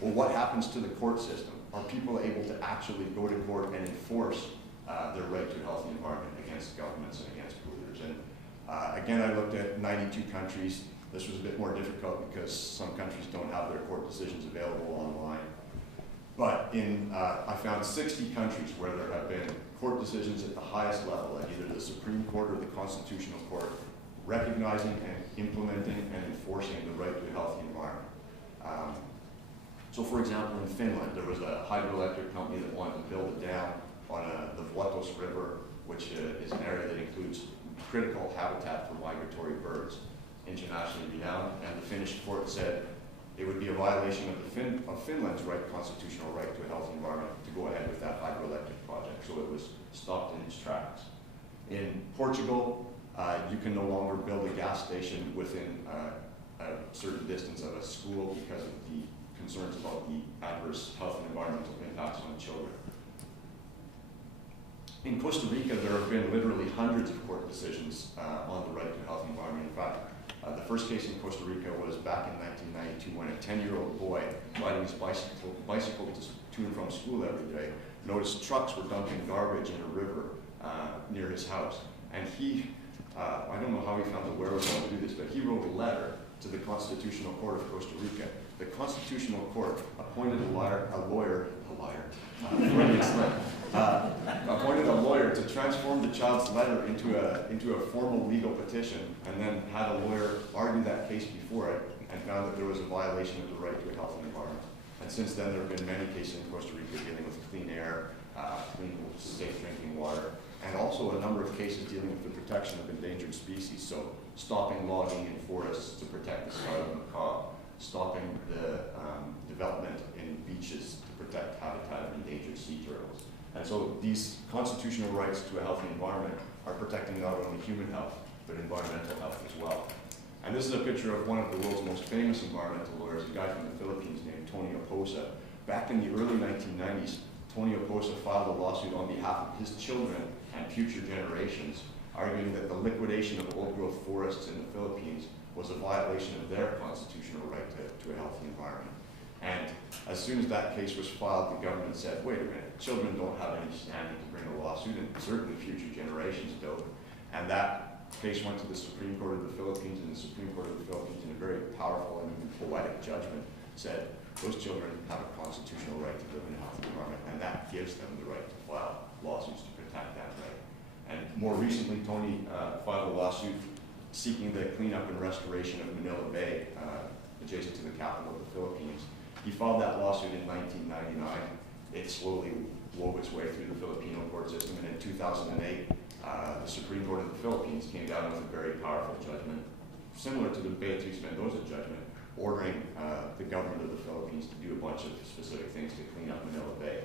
Well, what happens to the court system? Are people able to actually go to court and enforce their right to a healthy environment against governments and against polluters? And again, I looked at 92 countries. This was a bit more difficult because some countries don't have their court decisions available online. But I found 60 countries where there have been court decisions at the highest level, at either the Supreme Court or the Constitutional Court, recognizing and implementing and enforcing the right to a healthy environment. So for example, in Finland, there was a hydroelectric company that wanted to build a dam on the Vuotos River, which is an area that includes critical habitat for migratory birds, internationally renowned, and the Finnish court said it would be a violation of Finland's constitutional right to a healthy environment to go ahead with that hydroelectric project, so it was stopped in its tracks. In Portugal, you can no longer build a gas station within a certain distance of a school because of the concerns about the adverse health and environmental impacts on children. In Costa Rica, there have been literally hundreds of court decisions on the right to a healthy environment. In fact, the first case in Costa Rica was back in 1992 when a 10-year-old boy riding his bicycle to and from school every day noticed trucks were dumping garbage in a river near his house. And he, I don't know how he found the wherewithal to do this, but he wrote a letter to the Constitutional Court of Costa Rica. The Constitutional Court appointed appointed a lawyer to transform the child's letter into a formal legal petition, and then had a lawyer argue that case before it, and found that there was a violation of the right to a healthy environment. And since then, there have been many cases in Costa Rica dealing with clean air, clean, safe drinking water, and also a number of cases dealing with the protection of endangered species. So stopping logging in forests to protect the scarlet macaw, stopping the development in beaches to protect habitat of endangered sea turtles. And so these constitutional rights to a healthy environment are protecting not only human health, but environmental health as well. And this is a picture of one of the world's most famous environmental lawyers, a guy from the Philippines named Tony Oposa. Back in the early 1990s, Tony Oposa filed a lawsuit on behalf of his children and future generations, arguing that the liquidation of old-growth forests in the Philippines was a violation of their constitutional right to a healthy environment. And as soon as that case was filed, the government said, wait a minute, children don't have any standing to bring a lawsuit, and certainly future generations don't. And that case went to the Supreme Court of the Philippines, and the Supreme Court of the Philippines, in a very powerful and poetic judgment, said those children have a constitutional right to live in a healthy environment, and that gives them the right to file lawsuits to protect that right. And more recently, Tony filed a lawsuit seeking the cleanup and restoration of Manila Bay, adjacent to the capital of the Philippines. He filed that lawsuit in 1999. It slowly wove its way through the Filipino court system, and in 2008, the Supreme Court of the Philippines came down with a very powerful judgment, similar to the Beatriz Mendoza judgment, ordering the government of the Philippines to do a bunch of specific things to clean up Manila Bay.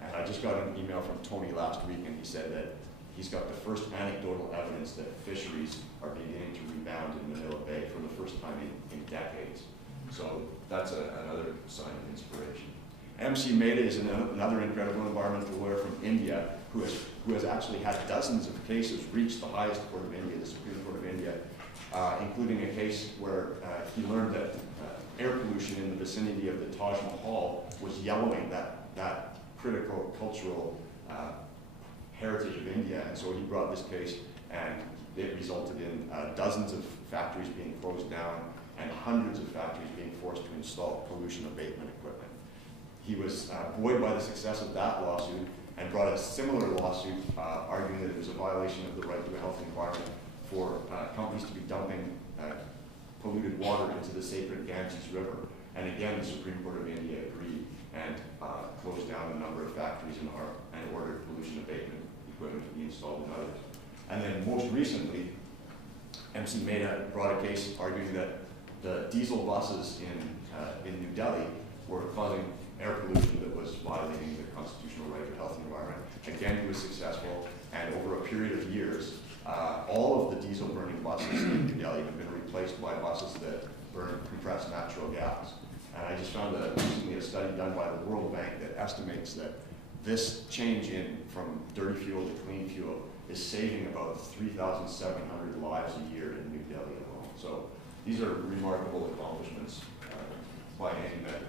And I just got an email from Tony last week, and he said that he's got the first anecdotal evidence that fisheries are beginning to rebound in Manila Bay for the first time in decades. So that's another sign of inspiration. MC Mehta is another incredible environmental lawyer from India who has actually had dozens of cases reach the highest court of India, the Supreme Court of India, including a case where he learned that air pollution in the vicinity of the Taj Mahal was yellowing that critical cultural heritage of India, and so he brought this case, and it resulted in dozens of factories being closed down and hundreds of factories being forced to install pollution abatement equipment. He was buoyed by the success of that lawsuit and brought a similar lawsuit arguing that it was a violation of the right to a healthy environment for companies to be dumping polluted water into the sacred Ganges River. And again, the Supreme Court of India agreed and closed down a number of factories and ordered pollution abatement equipment to be installed in others. And then most recently, MC Mehta brought a case arguing that the diesel buses in New Delhi were causing air pollution that was violating the constitutional right to a healthy environment. Again, he was successful, and over a period of years, all of the diesel burning buses in New Delhi have been replaced by buses that burn compressed natural gas. And I just found recently a study done by the World Bank that estimates that this change from dirty fuel to clean fuel is saving about 3,700 lives a year in New Delhi alone. So these are remarkable accomplishments by any measure.